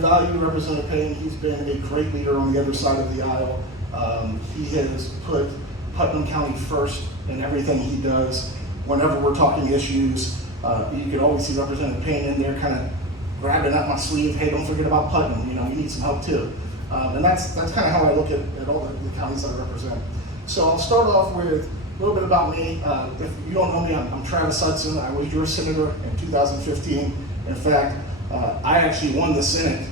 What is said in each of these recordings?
Value Representative Payne, he's been a great leader on the other side of the aisle. He has put Putnam County first in everything he does. Whenever we're talking issues, you can always see Representative Payne in there kind of grabbing at my sleeve, hey, don't forget about Putnam, you need some help too. And that's kind of how I look at all the counties that I represent. So I'll start off with a little bit about me. If you don't know me, I'm Travis Hutson. I was your senator in 2015. In fact, I actually won the Senate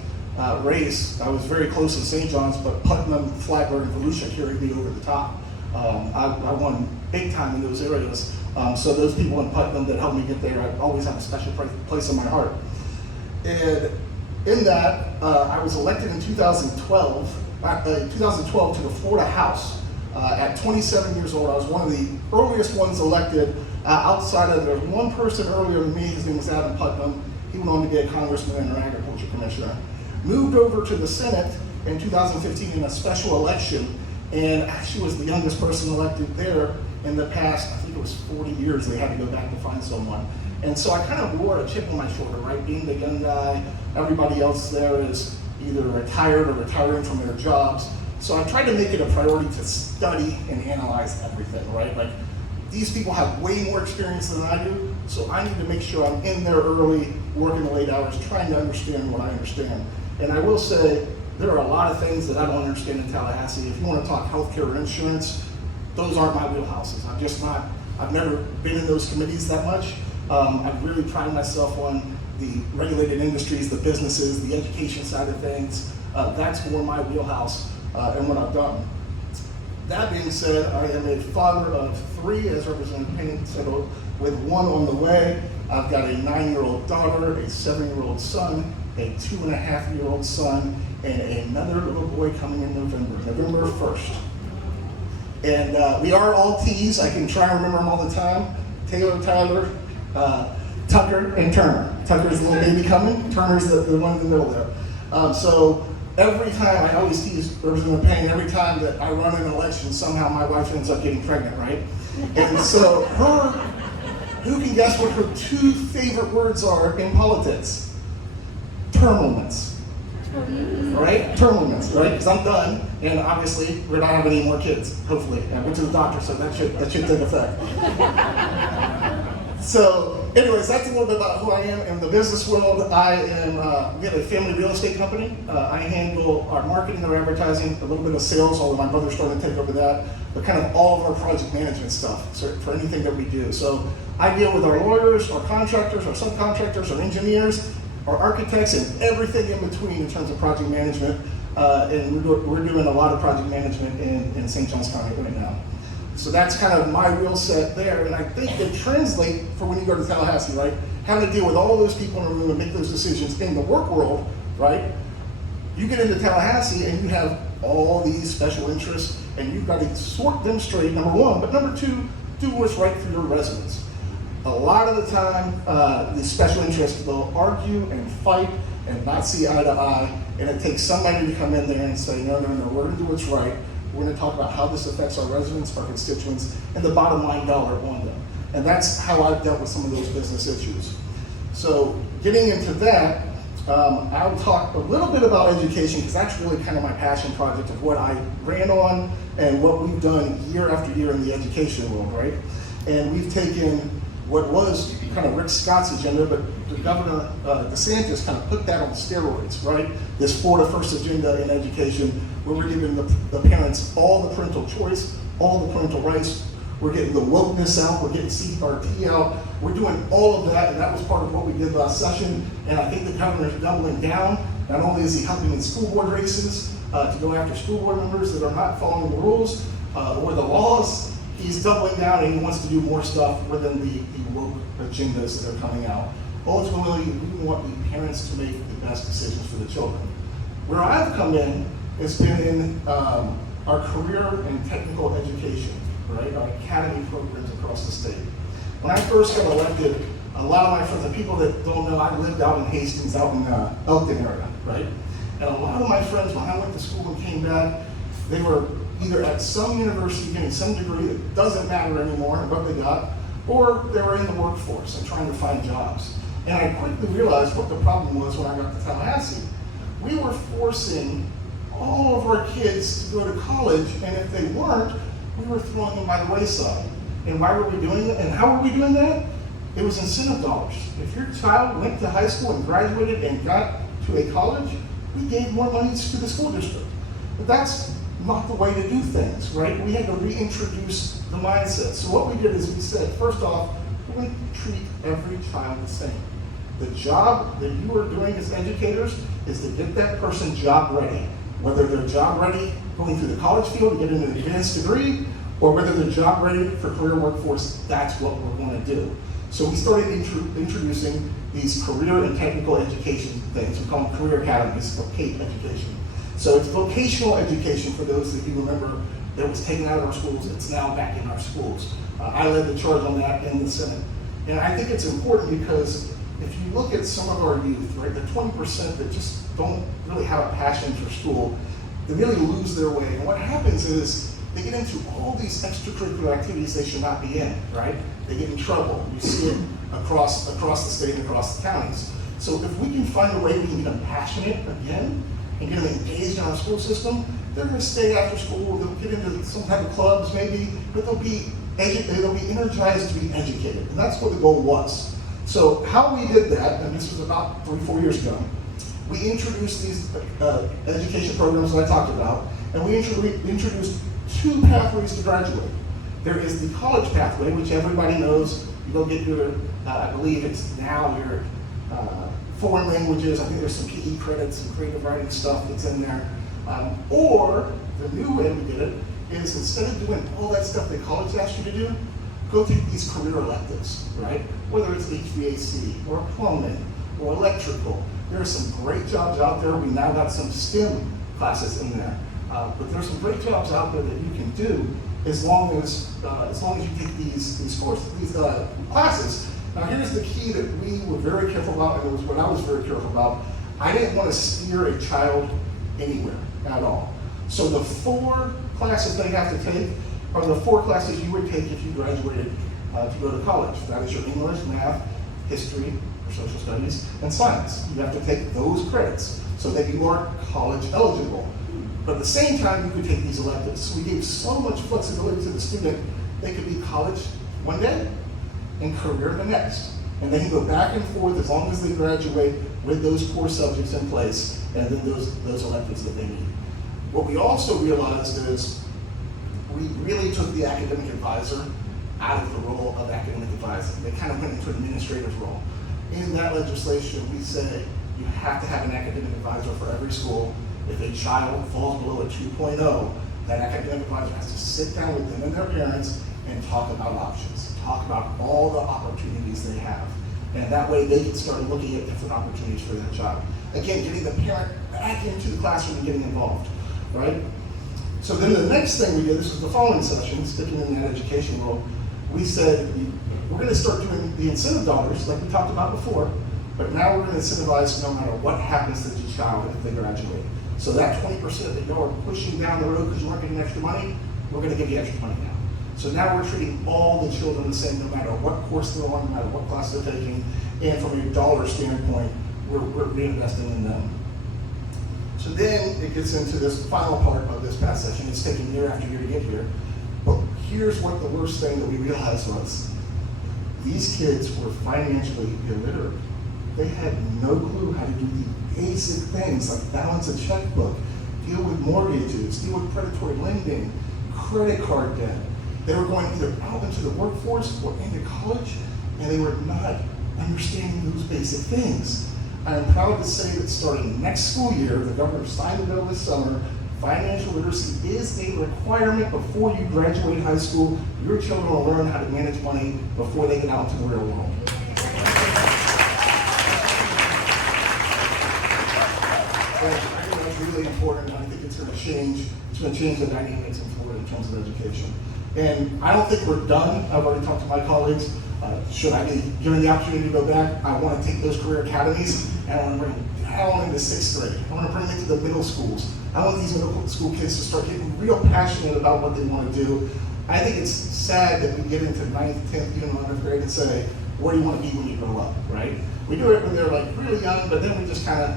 race. I was very close in St. John's, but Putnam, Flatbush, and Volusia carried me over the top. I won big time in those areas. So those people in Putnam that helped me get there, I always have a special place in my heart. And in that, I was elected in 2012 to the Florida House. At 27 years old, I was one of the earliest ones elected. Outside of, there's one person earlier than me, his name was Adam Putnam. He went on to be a congressman and an agriculture commissioner. Moved over to the Senate in 2015 in a special election, and actually was the youngest person elected there in the past, I think it was 40 years. They had to go back to find someone. And so I kind of wore a chip on my shoulder, right? Being the young guy, everybody else there is either retired or retiring from their jobs. So I tried to make it a priority to study and analyze everything, right? Like, these people have way more experience than I do, so I need to make sure I'm in there early, working the late hours, trying to understand what I understand. And I will say, there are a lot of things that I don't understand in Tallahassee. If you want to talk healthcare or insurance, those aren't my wheelhouses. I've never been in those committees that much. I really pride myself on the regulated industries, the businesses, the education side of things. That's more my wheelhouse and what I've done. That being said, I am a father of 3, as Representative Payne said, with 1 on the way. I've got a 9-year-old daughter, a 7-year-old son, a 2.5-year-old son, and another little boy coming in November 1st. And we are all T's. I can try and remember them all the time. Taylor, Tyler, Tucker, and Turner. Tucker's the little baby coming. Turner's the one in the middle there. So every time, I always tease Representative Payne, every time that I run an election, somehow my wife ends up getting pregnant, right? And so who can guess what her 2 favorite words are in politics? Term limits. Right? Term limits, right? Because I'm done, and obviously we're not having any more kids, hopefully. I went to the doctor, so that should take effect. So, anyways, that's a little bit about who I am in the business world. We have a family real estate company. I handle our marketing, our advertising, a little bit of sales, although my brother's starting to take over that, but kind of all of our project management stuff for anything that we do. So I deal with our lawyers, our contractors, our subcontractors, our engineers, our architects, and everything in between in terms of project management. And we're doing a lot of project management in St. Johns County right now. So that's kind of my wheel set there, and I think they translate for when you go to Tallahassee, right? Having to deal with all those people in the room and make those decisions in the work world, right? You get into Tallahassee and you have all these special interests, and you've got to sort them straight, number 1, but number 2, do what's right for your residents. A lot of the time, the special interests, they'll argue and fight and not see eye to eye, and it takes somebody to come in there and say, no, we're gonna do what's right. We're going to talk about how this affects our residents, our constituents, and the bottom line dollar on them. And that's how I've dealt with some of those business issues. So getting into that, I'll talk a little bit about education, because that's really kind of my passion project of what I ran on and what we've done year after year in the education world, right? And we've taken what was kind of Rick Scott's agenda, but the Governor DeSantis kind of put that on steroids, right? This Florida First agenda in education, where we're giving the parents all the parental choice, all the parental rights. We're getting the wokeness out, we're getting CRT out. We're doing all of that, and that was part of what we did last session. And I think the governor's doubling down. Not only is he helping in school board races to go after school board members that are not following the rules or the laws, he's doubling down, and he wants to do more stuff within the woke agendas that are coming out. Ultimately, we want the parents to make the best decisions for the children. Where I've come in has been in our career and technical education, right? Our academy programs across the state. When I first got elected, a lot of my friends, and people that don't know, I lived out in Hastings, out in the Elkton area, right? And a lot of my friends, when I went to school and came back, they were either at some university getting some degree that doesn't matter anymore, what they got, or they were in the workforce and trying to find jobs. And I quickly realized what the problem was when I got to Tallahassee. forcing all of our kids to go to college, and if they weren't, we were throwing them by the wayside. And why were we doing that? And how were we doing that? It was incentive dollars. If your child went to high school and graduated and got to a college, we gave more money to the school district. But that's not the way to do things, right? We had to reintroduce the mindset. So what we did is we said, first off, we're going to treat every child the same. The job that you are doing as educators is to get that person job ready. Whether they're job ready going through the college field to get an advanced degree, or whether they're job ready for career workforce, that's what we're going to do. So we started introducing these career and technical education things. We call them career academies, or CAPE education. So it's vocational education for those that you remember that was taken out of our schools. It's now back in our schools. I led the charge on that in the Senate. And I think it's important because if you look at some of our youth, right, the 20% that just don't really have a passion for school, they really lose their way. And what happens is they get into all these extracurricular activities they should not be in, right? They get in trouble. You see it across the state and across the counties. So if we can find a way we can get them passionate again and get them engaged in our school system, they're going to stay after school. They'll get into some type of clubs maybe, but they'll be energized to be educated. And that's what the goal was. So how we did that, and this was about 3-4 years ago, we introduced these education programs that I talked about, and we introduced 2 pathways to graduate. There is the college pathway, which everybody knows. You go get your, I believe it's now your foreign languages. I think there's some PE credits and creative writing stuff that's in there. Or the new way we did it is instead of doing all that stuff that college asks you to do, go take these career electives, right? Whether it's HVAC or plumbing or electrical. There are some great jobs out there. We now got some STEM classes in there. But there's some great jobs out there that you can do as long as you take these classes. Now here's the key that we were very careful about, and it was what I was very careful about. I didn't want to steer a child anywhere at all. So the 4 classes they have to take are the 4 classes you would take if you graduated to go to college. That is your English, math, history, or social studies, and science. You have to take those credits so that you are college eligible. But at the same time, you could take these electives. So we gave so much flexibility to the student, they could be college one day and career the next. And they can go back and forth as long as they graduate with those core subjects in place and then those electives that they need. What we also realized is we really took the academic advisor out of the role of academic advisor. They kind of went into an administrative role. In that legislation, we say you have to have an academic advisor for every school. If a child falls below a 2.0, that academic advisor has to sit down with them and their parents and talk about options, talk about all the opportunities they have. And that way they can start looking at different opportunities for their child. Again, getting the parent back into the classroom and getting involved, right? So then the next thing we did, this was the following session, sticking in that education role, we said we're going to start doing the incentive dollars like we talked about before, but now we're going to incentivize no matter what happens to the child if they graduate. So that 20% that you are pushing down the road because you aren't getting extra money, we're going to give you extra money now. So now we're treating all the children the same no matter what course they're on, no matter what class they're taking, and from a dollar standpoint, we're reinvesting in them. So then it gets into this final part of this past session. It's taking year after year to get here. But here's what the worst thing that we realized was. These kids were financially illiterate. They had no clue how to do the basic things like balance a checkbook, deal with mortgages, deal with predatory lending, credit card debt. They were going either out into the workforce or into college, and they were not understanding those basic things. I am proud to say that starting next school year, the governor signed a bill this summer, financial literacy is a requirement before you graduate high school. Your children will learn how to manage money before they get out into the real world. And I think that's really important. I think it's going to change the dynamics in Florida in terms of education. And I don't think we're done. I've already talked to my colleagues. Should I be given the opportunity to go back, I want to take those career academies and I want to bring them into 6th grade. I want to bring them to the middle schools. I want these middle school kids to start getting real passionate about what they want to do. I think it's sad that we get into 9th, 10th, even 11th grade and say, what do you want to be when you grow up, right? We do it when they're like really young, but then we just kind of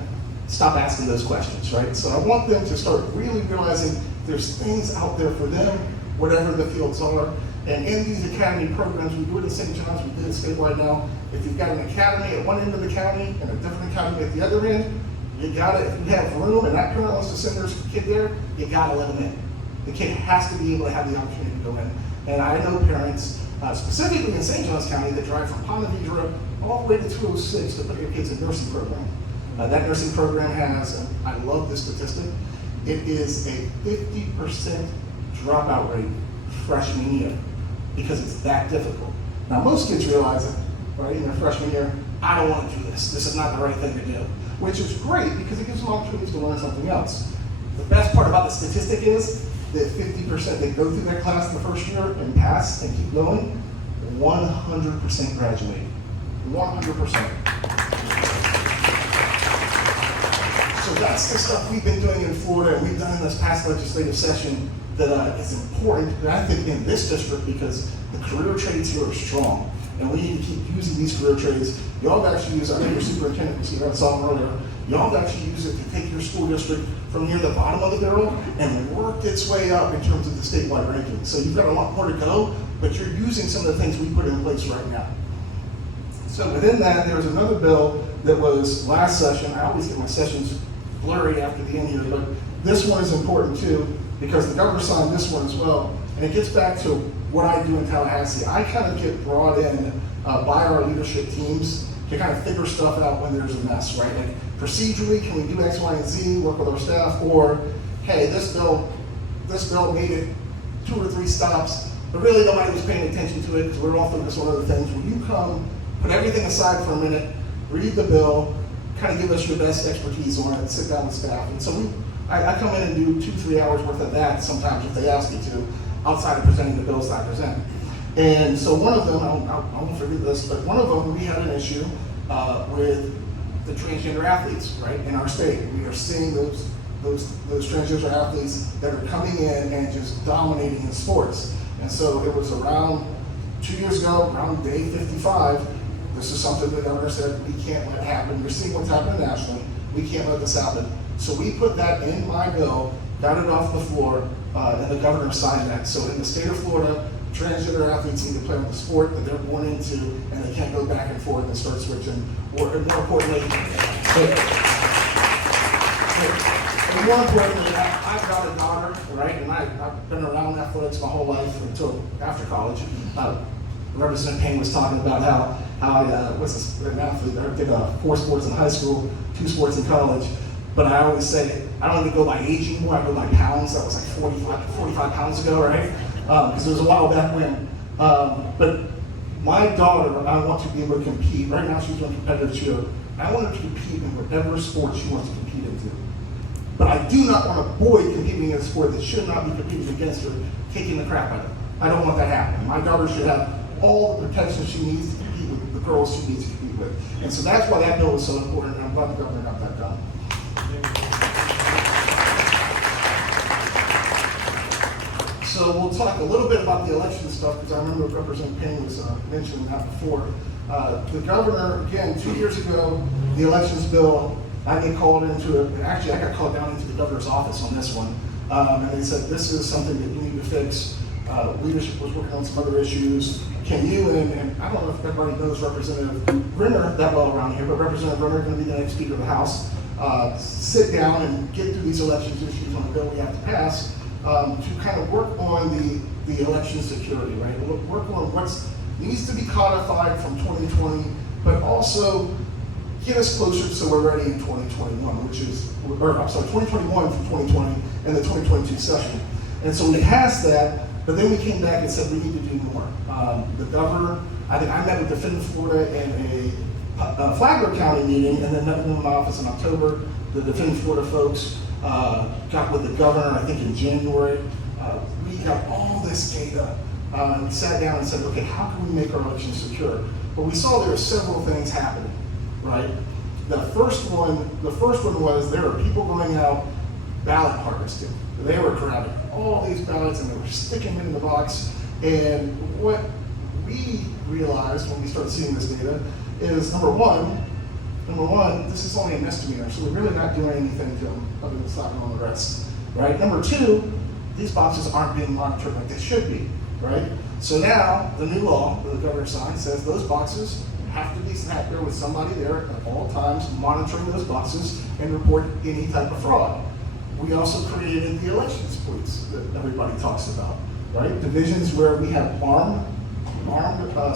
stop asking those questions, right? So I want them to start really realizing there's things out there for them, whatever the fields are. And in these academy programs, we do it at St. John's, we do it statewide now. If you've got an academy at one end of the county and a different academy at the other end, you gotta, if you have room and that parent wants to send their kid there, you gotta let them in. The kid has to be able to have the opportunity to go in. And I know parents, specifically in St. Johns County, that drive from Ponte Vedra all the way to 206 to put their kids in a nursing program. That nursing program has, and I love this statistic, it is a 50% dropout rate freshman year because it's that difficult. Now most kids realize it, right, in their freshman year, I don't want to do this. This is not the right thing to do, which is great because it gives them opportunities to learn something else. The best part about the statistic is that 50% that go through that class in the first year and pass and keep going, 100% graduate. 100%. So that's the stuff we've been doing in Florida, and we've done in this past legislative session that is important, and I think in this district, because the career trades here are strong, and we need to keep using these career trades. Y'all actually use, I know your superintendent was here, I saw him earlier, y'all actually use it to take your school district from near the bottom of the barrel and work its way up in terms of the statewide ranking. So you've got a lot more to go, but you're using some of the things we put in place right now. So within that, there was another bill that was last session. I always get my sessions blurry after the end here, but this one is important too, because the governor signed this one as well, and it gets back to what I do in Tallahassee. I kind of get brought in by our leadership teams to kind of figure stuff out when there's a mess, right? Like procedurally, can we do X, Y, and Z, work with our staff, or hey, this bill made it 2 or 3 stops, but really nobody was paying attention to it because we were all focused on other things. Will you come, put everything aside for a minute, read the bill, kind of give us your best expertise on it, sit down with staff. And so I come in and do 2-3 hours worth of that sometimes if they ask me to, outside of presenting the bills that I present. And so one of them, I won't forget this, but one of them, we had an issue with the transgender athletes, right, in our state. We are seeing those transgender athletes that are coming in and just dominating in sports. And so it was around 2 years ago, around day 55, this is something the governor said we can't let happen. We're seeing what's happening nationally. We can't let this happen. So we put that in my bill, got it off the floor, and the governor signed that. So in the state of Florida, transgender athletes need to play on the sport that they're born into, and they can't go back and forth and start switching. Or more importantly, I've got a daughter, right? And I've been around athletics my whole life until after college. Representative Payne was talking about how I was an athlete. I did 4 sports in high school, 2 sports in college. But I always say, I don't even go by age anymore, I go by pounds. That was like 45 pounds ago, right? Because it was a while back when. But my daughter, I want to be able to compete. Right now she's doing competitive cheer. I want her to compete in whatever sport she wants to compete into. But I do not want a boy competing in a sport that should not be competing against her, kicking the crap out of her. I don't want that happening. My daughter should have all the protection she needs to compete with the girls she needs to compete with. And so that's why that bill is so important, and I'm glad the governor got that done. So we'll talk a little bit about the election stuff, because I remember Representative Payne was mentioning that before. The governor, again, 2 years ago, the elections bill, I get called into it. Actually, I got called down into the governor's office on this one. And they said, this is something that you need to fix. Leadership was working on some other issues. Can you, and I don't know if everybody knows Representative Renner that well around here, but Representative Renner is going to be the next Speaker of the House. Sit down and get through these elections issues on the bill we have to pass to kind of work on the election security, right? Work on what needs to be codified from 2020, but also get us closer so we're ready in 2021, 2021 from 2020 and the 2022 session. And so we passed that, but then we came back and said we need to do more. The governor, I think I met with Defend Florida in a Flagler County meeting, and then met in my office in October. The Defend Florida folks got with the governor, I think in January. We got all this data. We sat down and said, okay, how can we make our election secure? But we saw there were several things happening, right? The first one was there were people going out ballot harvesting. They were grabbing all these ballots and they were sticking them in the box. And what we realized when we started seeing this data is, number one, Number one, this is only a misdemeanor, so we're really not doing anything to them other than slapping on the wrist, right? Number two, these boxes aren't being monitored like they should be, right? So now, the new law that the governor signed says those boxes have to be sat there with somebody there at all times monitoring those boxes and report any type of fraud. We also created the elections police that everybody talks about, right? Divisions where we have armed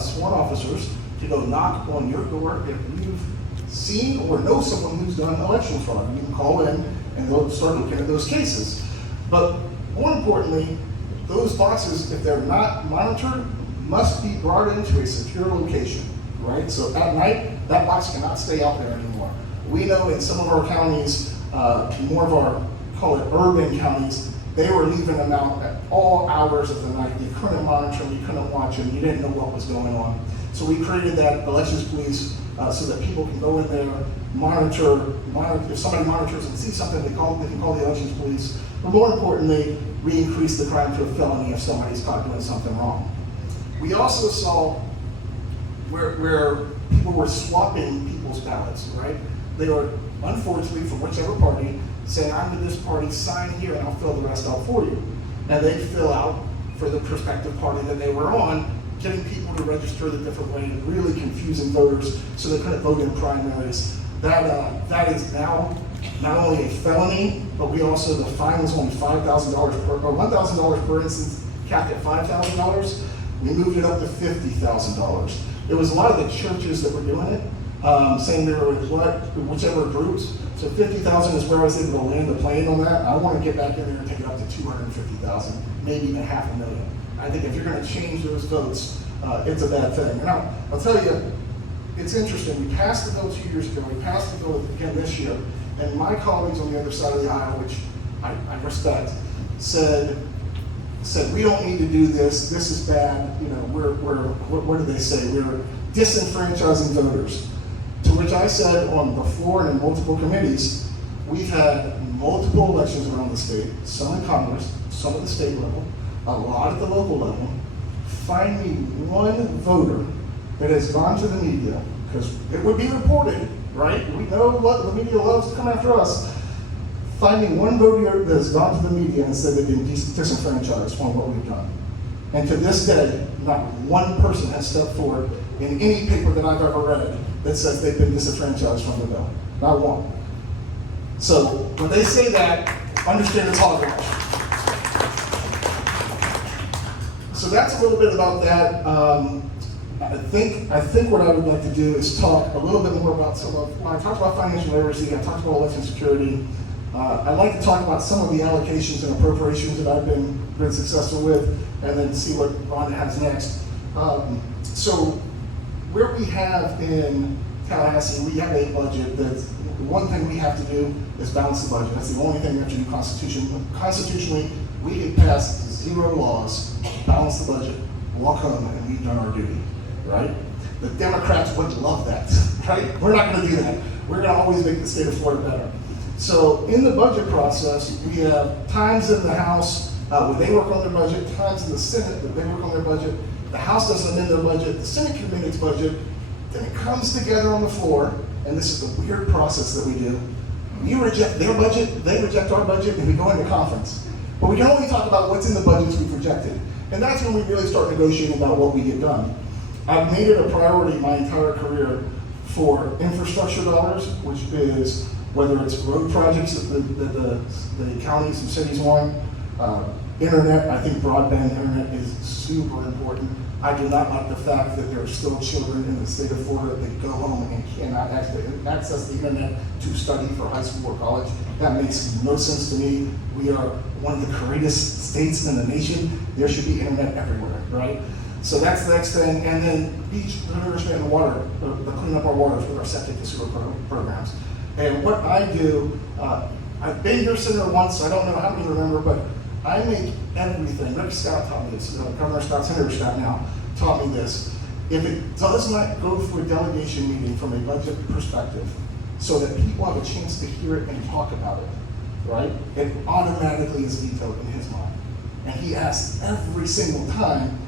sworn officers to go knock on your door if you've seen or know someone who's done election fraud. You can call in and they'll start looking at those cases. But more importantly, those boxes, if they're not monitored, must be brought into a secure location, right? So at night, that box cannot stay out there anymore. We know in some of our counties, more of our, call it urban counties, they were leaving them out at all hours of the night. You couldn't monitor them, you couldn't watch them, you didn't know what was going on. So we created that elections police so that people can go in there, monitor, if somebody monitors and sees something, they can call the elections police. But more importantly, we increased the crime to a felony if somebody's caught doing something wrong. We also saw where people were swapping people's ballots, right? They were, unfortunately, from whichever party, saying, I'm to this party, sign here, and I'll fill the rest out for you. And they'd fill out for the prospective party that they were on, getting people to register the different way, and really confusing voters so they couldn't vote in primaries. That is now not only a felony, but we also, the fine was only $5,000 per, or $1,000 per instance, capped at $5,000. We moved it up to $50,000. It was a lot of the churches that were doing it, saying they were with whichever groups. So 50,000 is where I was able to land the plane on that. I want to get back in there and take it up to 250,000, maybe even $500,000. I think if you're going to change those votes, it's a bad thing. And I'll tell you, it's interesting. We passed the bill 2 years ago. We passed the bill again this year. And my colleagues on the other side of the aisle, which I respect, said we don't need to do this. This is bad. You know, what do they say? We're disenfranchising voters. To which I said on the floor and in multiple committees, we've had multiple elections around the state, some in Congress, some at the state level, a lot at the local level. Find me one voter that has gone to the media, because it would be reported, right? We know what the media loves to come after us. Find me one voter that has gone to the media and said they've been disenfranchised on what we've done. And to this day, not one person has stepped forward in any paper that I've ever read that says they've been disenfranchised from the bill. Not one. So when they say that, understand it's hogwash. So that's a little bit about that. I think what I would like to do is talk a little bit more about I talked about financial literacy, I talked about election security. I'd like to talk about some of the allocations and appropriations that I've been successful with, and then see what Rhonda has next. So where we have in Tallahassee, we have a budget that one thing we have to do is balance the budget. That's the only thing we have to do constitutionally. We can pass 0 laws, balance the budget, walk home, and we've done our duty, right? The Democrats would love that, right? We're not gonna do that. We're gonna always make the state of Florida better. So in the budget process, we have times in the House where they work on their budget, times in the Senate that they work on their budget. The House doesn't amend their budget, the Senate can amend its budget, then it comes together on the floor, and this is the weird process that we do. We reject their budget, they reject our budget, and we go into conference. But we can only talk about what's in the budgets we've rejected. And that's when we really start negotiating about what we get done. I've made it a priority my entire career for infrastructure dollars, which is whether it's road projects that the counties and cities want, internet. I think broadband internet is super important. I do not like the fact that there are still children in the state of Florida that go home and cannot access the internet to study for high school or college. That makes no sense to me. We are one of the greatest states in the nation. There should be internet everywhere, right? So that's the next thing. And then beach nourishment and water, the clean up our waters with our septic to sewer programs. And what I do, I've been here sitting once, I don't know how many remember, but I make everything. Rick Scott taught me this, Governor Scott, Senator Scott now, taught me this. If it does not go through a delegation meeting from a budget perspective, so that people have a chance to hear it and talk about it, right? It automatically is vetoed in his mind. And he asks every single time,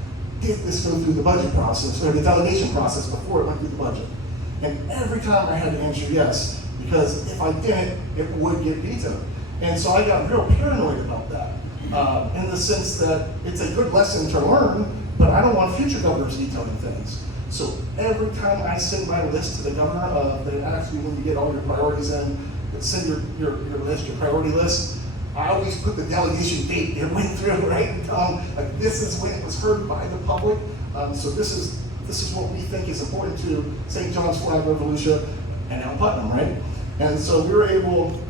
did this go through the budget process, or the delegation process before it went through the budget? And every time I had to answer yes, because if I didn't, it would get vetoed. And so I got real paranoid about that, in the sense that it's a good lesson to learn, but I don't want future governors vetoing things. So every time I send my list to the governor, they ask you when you get all your priorities in, send your list, your priority list. I always put the delegation date it went through, right? And tell them, like, this is when it was heard by the public. So this is what we think is important to St. John's, Flag, Revolution, and now Putnam, right? And so we were able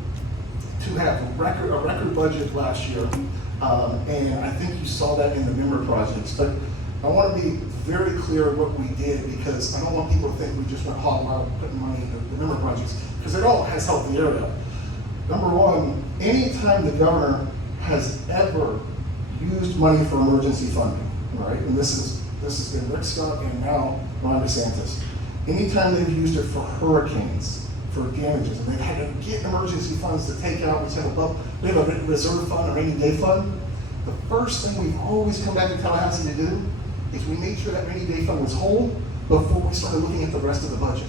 to have a record budget last year, and I think you saw that in the member projects. But I want to be very clear what we did, because I don't want people to think we just went hog wild putting money into the member projects, because it all has helped the area. Number one, anytime the governor has ever used money for emergency funding, right? And this has been Rick Scott and now Ron DeSantis. Anytime they've used it for hurricanes, for damages, and they've had to get emergency funds to take out, we have a reserve fund, a rainy day fund. The first thing we've always come back to Tallahassee to do is we made sure that rainy day fund was whole before we started looking at the rest of the budget,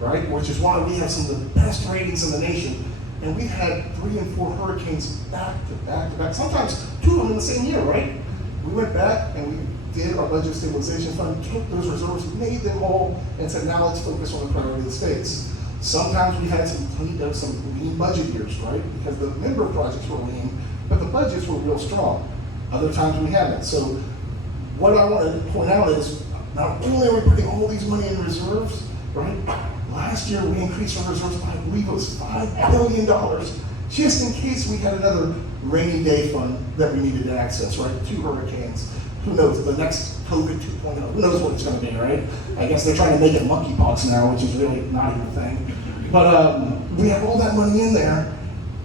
right? Which is why we have some of the best ratings in the nation. And we've had 3 and 4 hurricanes back to back to back, sometimes 2 of them in the same year, right? We went back and we did our budget stabilization fund, took those reserves, made them whole, and said, now let's focus on the priority of the states. Sometimes we had some lean budget years, right? Because the member projects were lean, but the budgets were real strong. Other times we haven't. So what I want to point out is, not only are we putting all these money in reserves, right? Last year we increased our reserves by, I believe it was $5 billion, just in case we had another rainy day fund that we needed to access, right? 2 hurricanes. Who knows, the next COVID 2.0, who knows what it's going to be, right? I guess they're trying to make it monkeypox now, which is really not even a thing. But we have all that money in there,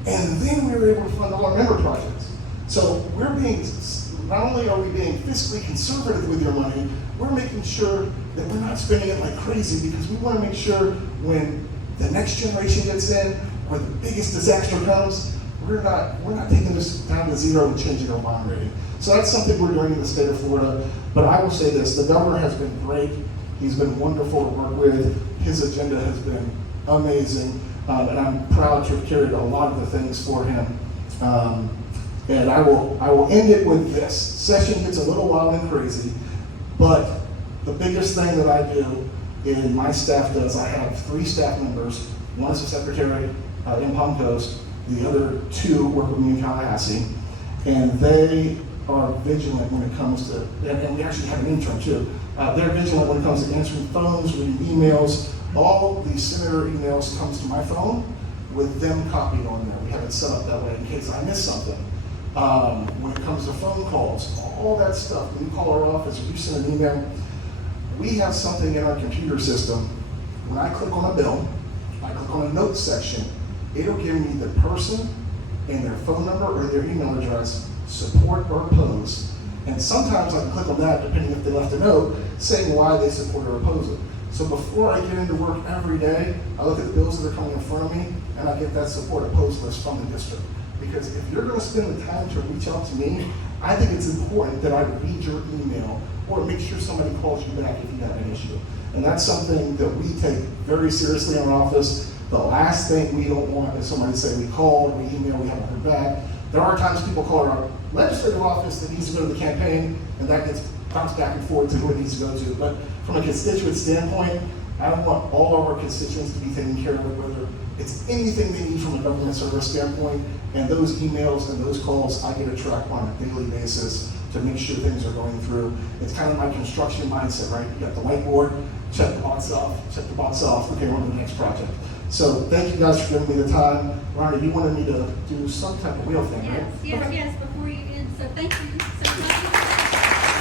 and then we were able to fund all our member projects. So not only are we being fiscally conservative with your money, we're making sure that we're not spending it like crazy, because we want to make sure when the next generation gets in, or the biggest disaster comes, we're not taking this down to 0 and changing our bond rating. So that's something we're doing in the state of Florida. But I will say this, the governor has been great. He's been wonderful to work with. His agenda has been amazing. And I'm proud to have carried a lot of the things for him. And I will end it with this. Session gets a little wild and crazy, but the biggest thing that I do, and my staff does, I have 3 staff members. One is a secretary in Palm Coast. The other 2 work with me in Tallahassee, and they are vigilant when it comes to, and we actually have an intern too. They're vigilant when it comes to answering phones, reading emails. All these senator emails comes to my phone with them copied on there. We have it set up that way in case I miss something. When it comes to phone calls, all that stuff, when you call our office or you send an email, we have something in our computer system. When I click on a bill, I click on a notes section, it'll give me the person and their phone number or their email address, support or oppose. And sometimes I can click on that, depending if they left a note, saying why they support or oppose it. So before I get into work every day, I look at the bills that are coming in front of me, and I get that support oppose list from the district. Because if you're going to spend the time to reach out to me, I think it's important that I read your email or make sure somebody calls you back if you have an issue. And that's something that we take very seriously in our office. The last thing we don't want is somebody to say we called, we emailed, we haven't heard back. There are times people call our legislative office that needs to go to the campaign, and that gets bounced back and forth to who it needs to go to. But from a constituent standpoint, I want all of our constituents to be taken care of, whether it's anything they need from a government service standpoint. And those emails and those calls, I get to track on a daily basis to make sure things are going through. It's kind of my construction mindset, right? You got the whiteboard, check the box off, okay, we're on to the next project. So thank you guys for giving me the time. Rhonda, you wanted me to do some type of wheel thing, right? Yes, before you end. So thank you so much.